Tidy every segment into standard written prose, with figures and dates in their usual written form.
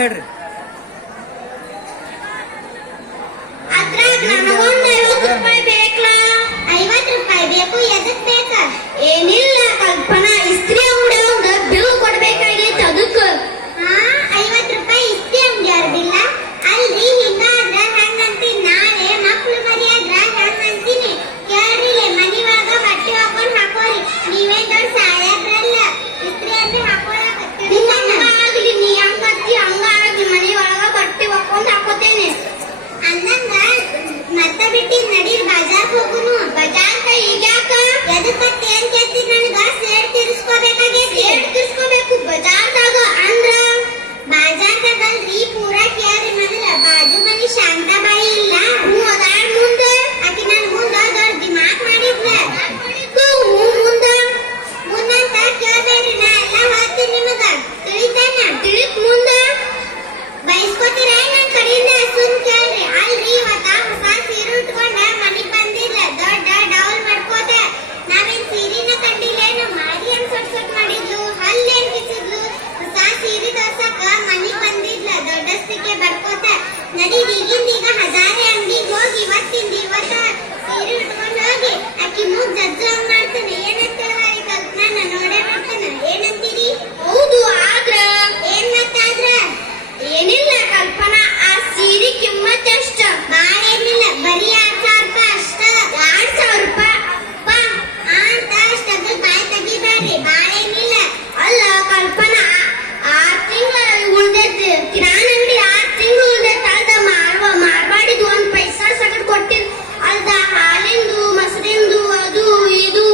ಹೇಳ್ರಿ. ಅದ್ರಾಗ ನನಗೊಂದು 50 ರೂಪಾಯಿ ಬೇಕಲ್ಲ. 50 ರೂಪಾಯಿ ಬೇಕು. ಎದಕ್ ಬೇಕ? ಏನಿಲ್ಲ ಕಲ್ಪನಾ, ಇಸ್ತ್ರಿ ಅಂಗಡಿ ಅವ್ಗ ಬಿಲ್ ಕೊಡ್ಬೇಕಾಗೈತಿ ಅದಕ್ಕ. 50 ರೂಪಾಯಿ ಇಸ್ತ್ರಿ ಅಂಗಡಿ ಅವ್ರದಿಲ್ಲ ಅಲ್ರಿ. ಹಿಂಗಾದ್ರ ಹೆಂಗಂತೀನಿ? ನಾಳೆ ಮಕ್ಳು ಮರಿಯಾದ್ರ ಹೆಂಗಂತೀನಿ ಕೇಳ್ರಿಲೆ. ಮನಿ ಒಳಗ ಬಟ್ಟೆ ಹಾಕೊಂಡ್ ಹಾಕೋರಿ. ನೀವೇನ್ ದೊಡ್ಡ ಸಾಳ್ಯಾಕ್ರಲ್ಲ. ಇಸ್ತ್ರಿ ಅಂದ್ರೆ ಹಾಕೊಳಕತ್ತೀರಿ. ಹಂಗಾಗ್ಲಿ, ನೀ ಹಂಗತ್ತಿ ಹಂಗಾಗ್ಲಿ. ಮನಿ ಒಳಗ ಬಟ್ಟೆ ಹಾಕೊಂಡ್ ಹಾಕೋತೇನೆ ಅಂದಂಗ ಮತ್ತ ಬಿಟ್ಟಿದ್ ನಡೀರ್ ಬಜಾರ್ಕ್ ಹೋಗುನು. ಬಜಾರ್ಕ ಈಗ್ಯಾಕ? ಎದಕ್ಕಂತ ಏನ್ ಕೇಳ್ತಿ? ನನಗ ಸೇಡ್ ತೀರ್ಸ್ಕೋಬೇಕಾಗೈತಿ. ಸೇಡ್ ತೀರ್ಸ್ಕೋಬೇಕು ಬಜಾರ್ದಾಗ ಅಂದ್ರ ಬಾಜಾರ್ದಾಗಲ್ರಿ. ಪೂರಾ ಕೇಳ್ರಿ ಮೊದಲ. ಬಾಜು ಮನಿ ಶಾಂತಾಬಾಯಿ ಇಲ್ಲ? ಅದಾಳ ಮುಂದ. ಆಕಿ ನನ್ ಮುಂದ ದೊಡ್ಡ ದಿಮಾಕ್ ಮಾಡಿದ್ಲ. ಮುಂದಂತ ಕೇಳ್ಬೇಡ್ರಿ. ನಾ ಎಲ್ಲಾ ಹೇಳ್ತೀನಿ ನಿಮಗ. ತಿಳಿತಾನ? ತಿಳಿತ್ ಮುಂದ ಬಯಸ್ಕೋತೀರ ನನ್ ಕಡೆಯಿಂದ? ಸುಮ್ ಕೇಳ್ರಿ. ಅಲ್ರಿ, ಇವತ್ತ ಹೊಸ ಸೀರೆ ಉಟ್ಕೊಂಡ ಮನಿಗ್ ಬಂದಿಲ್ಲ. ದೊಡ್ಡ ಡೌಲ್ ಮಾಡ್ಕೋತ. ನಾವೇನ್ ಸೀರಿನ ಕಂಡಿಲ್ಲೇನು? ಮಾರಿ ಹಂಗ್ ಸೊಟ್ ಮಾಡಿದ್ಲು, ಹಲ್ಲೇನ್ ಕಿಸಿದ್ಲು. ಹೊಸ ಸೀರೆ ತೋರ್ಸಕ ಮನಿಗ್ ಬಂದಿದ್ಲ. ದೊಡ್ಡಸ್ತಿಕೆ ಬರ್ಕೋತ. ನಡೀರಿ ಈಗಿಂದೀಗ ಹಜಾರೆ ಅಂಗಡಿಗೆ ಹೋಗಿ ಇವತ್ತಿಂದ ಇವತ್ತ ಸೀರೆ ಉಟ್ಕೊಂಡ್ ಹೋಗಿ ಆಕಿ ಮೂಗ್ ಜಜ್ಜು ಹಂಗ್ ಮಾಡ್ತಾನೆ. ಏನಂತ ಹೇಳಿ ಕಲ್ಪನಾ ನೋಡೇ ಮಾಡ್ತಾನ. ಏನಂತೀರಿ? ಹೌದು, ಆದ್ರ ಏನ್ ಮತ್ತಾದ್ರ? ಏನಿಲ್ಲ ಕಲ್ಪನಾ, ಆ ಸೀರೆ ಕಿಮ್ಮತ್ ಎಷ್ಟ? ಬಾಳ ಏನಿಲ್ಲ, ಬರೀ 2000 ರೂಪಾಯಿ ಅಷ್ಟ. 2000 ರೂಪಾಯಿ? ಅಪ್ಪ ಅಂತ ಅಷ್ಟದ ಬಾಯ್ ತೆಗಿಬೇಡ್ರಿ. ಬಾಳ ಏನಿಲ್ಲ. ಅಲ್ಲ ಕಲ್ಪನಾ, 6 ತಿಂಗಳು ಉಳ್ದೈತಿ. ಕಿರಾಣಿ ಅಂಗಡಿ 6 ತಿಂಗಳು ಉಳ್ದೈತಿ. ಅಲ್ದ ಮಾರ್ವಾಡಿದ್ 1 ಪೈಸಾ ಸಗಡ್ ಕೊಟ್ಟಿದ್. ಅಲ್ದ ಹಾಲಿಂದು ಮೊಸರಿಂದು ಅದು ಇದು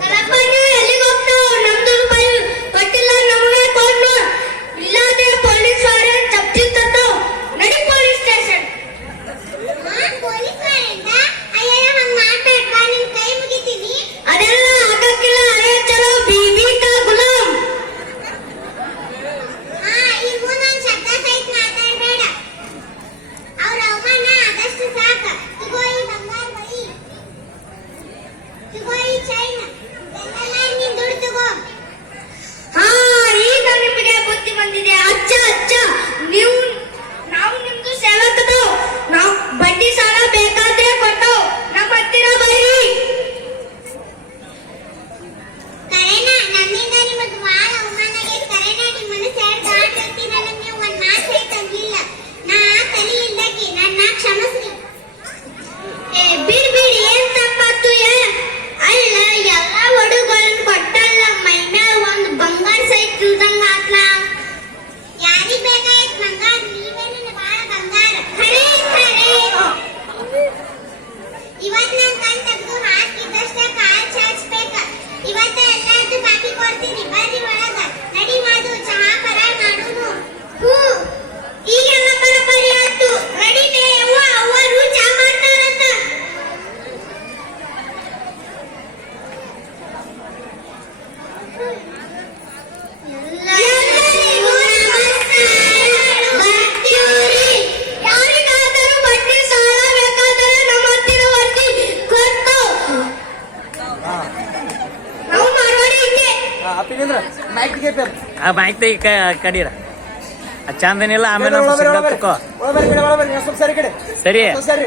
ಕಲಪಣ್ಣ ಎಲ್ಲಿಗೆ ಹೋಗ್ತಾವ್? ನಮ್ದು ರೂಪಾಯಿ ಕೊಟ್ಟಿಲ್ಲ, ನಮ್ಗೆ ಕೊಡ್ನು. ಇಲ್ಲಾಂದ್ರೆ ಪೊಲೀಸ್ ಅವರೇ ತಪ್ಪಿರ್ತಾವ್. ನಡಿ ಪೊಲೀಸ್ ಸ್ಟೇಷನ್. ಪೊಲೀಸ್ ಅವರಿಂದ ಅಯ್ಯಯ್ಯ ಹಂಗ್ ಮಾತಾಡ್ಬಾ, ನಿನ್ ಕೈ ಮುಗಿತೀನಿ. ಅದೆಲ್ಲ ಆಗಕ್ಕಿಲ್ಲ. ಅದೇ ಚಲೋ ಬೀಬಿ ಕಾ ಗುಲಾಮ್. ಈಗ ಒಂದೊಂದ್ ಶಬ್ದ ಸಹಿತ ಮಾತಾಡ್ಬೇಡ. ಅವ್ರ ಅವಮಾನ ಆದಷ್ಟು ಸಾಕ. ಇಗೋ ಈ ಬಂಗಾರ ಬಳಿ, ಇಗೋ ಈ ಚೈನ್, ಎಲ್ಲ ನೀನ್ ದುಡ್ಡು ತಗೋ. ಈಗ ನಿಮಗೆ ಬುದ್ಧಿ ಬಂದಿದೆ. ಅಚ್ಚ ಅಚ್ಚ, ನಾವು ನಿಮ್ದು ಸೇವಕರು. ನಾವು ಬಡ್ಡಿ ಸಾಲ ಬೇಕಾದ್ರೆ ಕೊಟ್ಟು ನಮ್ಮ ಹತ್ತಿರ ಬರ್ರಿ. ಕರೆನಾ, ನನ್ನಿಂದ ನಿಮಗ್ ಬಹಳ ಅವಮಾನ ಆಗೈತೆ. ಕರೆನಾ, ನಿಮ್ ಮನಸ್ಸು ಎರಡು ದಾಟೈತಿ. ನನಗ್ ನೀವು ಒಂದ್ ಮಾತು ಹೇಳ್ತಂಗಿಲ್ಲ. ನಾ ತಲೆ ಇಲ್ದಕ್ಕೆ, ನನ್ನ ಕ್ಷಮಿಸ್ರಿ. ಬಿಡಿ ಏನ್ ತಪ್ಪಾತು? ಅಲ್ಲ, ಎಲ್ಲ ಒಡುಗಳನ್ನ ಕೊಟ್ಟಲ್ಲ, ಮೈ ಮ್ಯಾಲ ಒಂದು ಬಂಗಾರ ಸಹಿತ ತಿಳ್ದಂಗ ಆತ್ಲ. ಯಾರಿಗ್ ಬೇಕಾಯ್ತು ಬಂಗಾರ? ನೀವೇನ ಬಾಳ ಬಂಗಾರ. ಖರೆ ಇವತ್ ನನ್ ಕಣ್ ತೆಗ್ದು ಹಾಕಿದ್ದಷ್ಟೇ ಕಾಲ್ ಚಾಚ್ಬೇಕ. ಇವತ್ತ ಎಲ್ಲಾರ್ದು ಬಾಕಿ ಕೊಡ್ತೀನಿ. ಬರ್ರಿ ಒಳಗ. ನಡಿ ಮಾಡು, ಚಹಾ ಪರ ಮಾಡುನು. ಈಗೆಲ್ಲ ಬರಬರಿ ಆಯ್ತು. ರೆಡಿನೇ ಅವ್ವ, ಅವರು ಚಹಾ ಮಾಡ್ತಾರಂತ. ಎಲ್ಲರಿಗೂ ನಮಸ್ಕಾರಗಳು. ಬರ್ತೀವ್ರಿ. ಯಾರಿಗಾದರೂ ಬಡ್ಡಿ ಸಾಲ ಬೇಕಾದರೆ ನಮ್ಮ ಹತ್ತಿರ ಬರ್ರಿ, ಕೊಟ್ಟು. ನಾವು ಮಾರ್ವಾಡಿ ಇದ್ದೆ. ಆ ಮೈಕ್ ತೆಗಿ ಕಡೀರ ಚಂದನಿಲ್ಲ ಆಮೇಲೆ ಒಳಬರ್ರಿ ಸರಿ